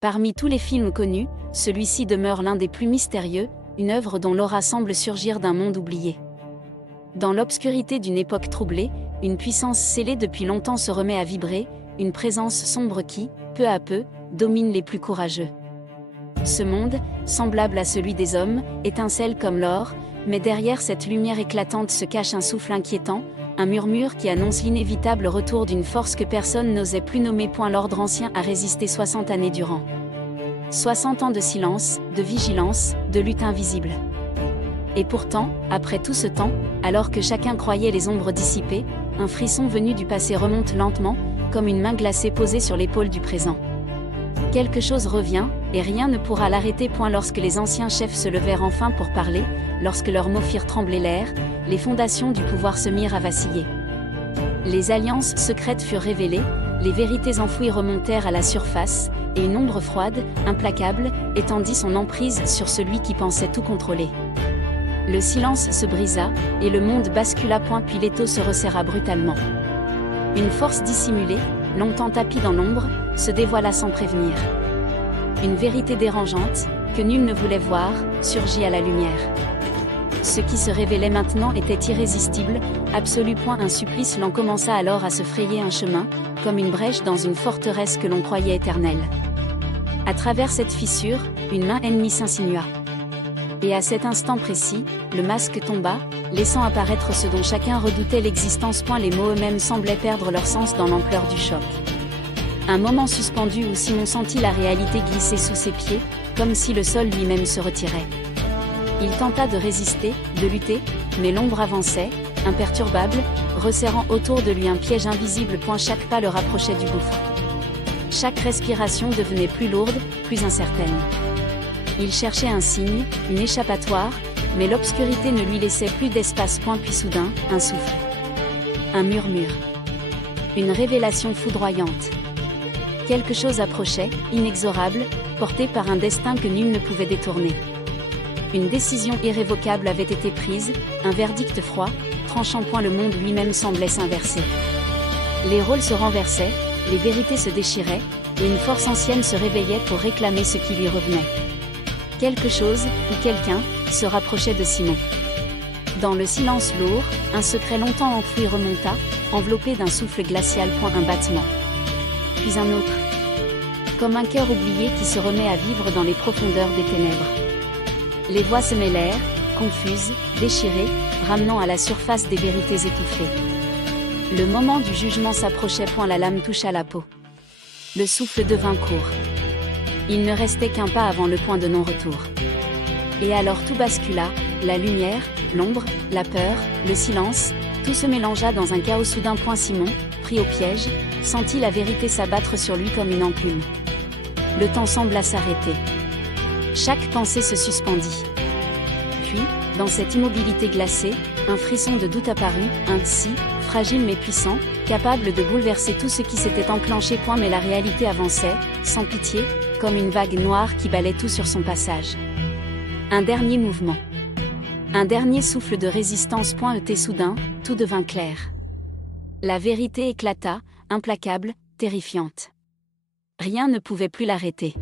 Parmi tous les films connus, celui-ci demeure l'un des plus mystérieux, une œuvre dont l'aura semble surgir d'un monde oublié. Dans l'obscurité d'une époque troublée, une puissance scellée depuis longtemps se remet à vibrer, une présence sombre qui, peu à peu, domine les plus courageux. Ce monde, semblable à celui des hommes, étincelle comme l'or, mais derrière cette lumière éclatante se cache un souffle inquiétant, un murmure qui annonce l'inévitable retour d'une force que personne n'osait plus nommer. L'ordre ancien a résisté 60 années durant. 60 ans de silence, de vigilance, de lutte invisible. Et pourtant, après tout ce temps, alors que chacun croyait les ombres dissipées, un frisson venu du passé remonte lentement, comme une main glacée posée sur l'épaule du présent. Quelque chose revient, et rien ne pourra l'arrêter. Lorsque les anciens chefs se levèrent enfin pour parler, lorsque leurs mots firent trembler l'air, les fondations du pouvoir se mirent à vaciller. Les alliances secrètes furent révélées, les vérités enfouies remontèrent à la surface, et une ombre froide, implacable, étendit son emprise sur celui qui pensait tout contrôler. Le silence se brisa, et le monde bascula. Puis l'étau se resserra brutalement. Une force dissimulée, longtemps tapie dans l'ombre, se dévoila sans prévenir. Une vérité dérangeante, que nul ne voulait voir, surgit à la lumière. Ce qui se révélait maintenant était irrésistible, absolu. Un supplice lent commença alors à se frayer un chemin, comme une brèche dans une forteresse que l'on croyait éternelle. À travers cette fissure, une main ennemie s'insinua. Et à cet instant précis, le masque tomba, laissant apparaître ce dont chacun redoutait l'existence. Les mots eux-mêmes semblaient perdre leur sens dans l'ampleur du choc. Un moment suspendu où Simon sentit la réalité glisser sous ses pieds, comme si le sol lui-même se retirait. Il tenta de résister, de lutter, mais l'ombre avançait, imperturbable, resserrant autour de lui un piège invisible. Chaque pas le rapprochait du gouffre. Chaque respiration devenait plus lourde, plus incertaine. Il cherchait un signe, une échappatoire, mais l'obscurité ne lui laissait plus d'espace. Puis soudain, un souffle. Un murmure. Une révélation foudroyante. Quelque chose approchait, inexorable, porté par un destin que nul ne pouvait détourner. Une décision irrévocable avait été prise, un verdict froid, tranchant. Le monde lui-même semblait s'inverser. Les rôles se renversaient, les vérités se déchiraient, et une force ancienne se réveillait pour réclamer ce qui lui revenait. Quelque chose, ou quelqu'un, se rapprochait de Simon. Dans le silence lourd, un secret longtemps enfoui remonta, enveloppé d'un souffle glacial. Un battement. Puis un autre. Comme un cœur oublié qui se remet à vivre dans les profondeurs des ténèbres. Les voix se mêlèrent, confuses, déchirées, ramenant à la surface des vérités étouffées. Le moment du jugement s'approchait. La lame toucha la peau. Le souffle devint court. Il ne restait qu'un pas avant le point de non-retour. Et alors tout bascula, la lumière, l'ombre, la peur, le silence, tout se mélangea dans un chaos soudain. Simon, pris au piège, sentit la vérité s'abattre sur lui comme une enclume. Le temps sembla s'arrêter. Chaque pensée se suspendit. Puis, dans cette immobilité glacée, un frisson de doute apparut, un si, fragile mais puissant, capable de bouleverser tout ce qui s'était enclenché. Mais la réalité avançait, sans pitié, comme une vague noire qui balait tout sur son passage. Un dernier mouvement. Un dernier souffle de résistance. Et soudain, tout devint clair. La vérité éclata, implacable, terrifiante. Rien ne pouvait plus l'arrêter.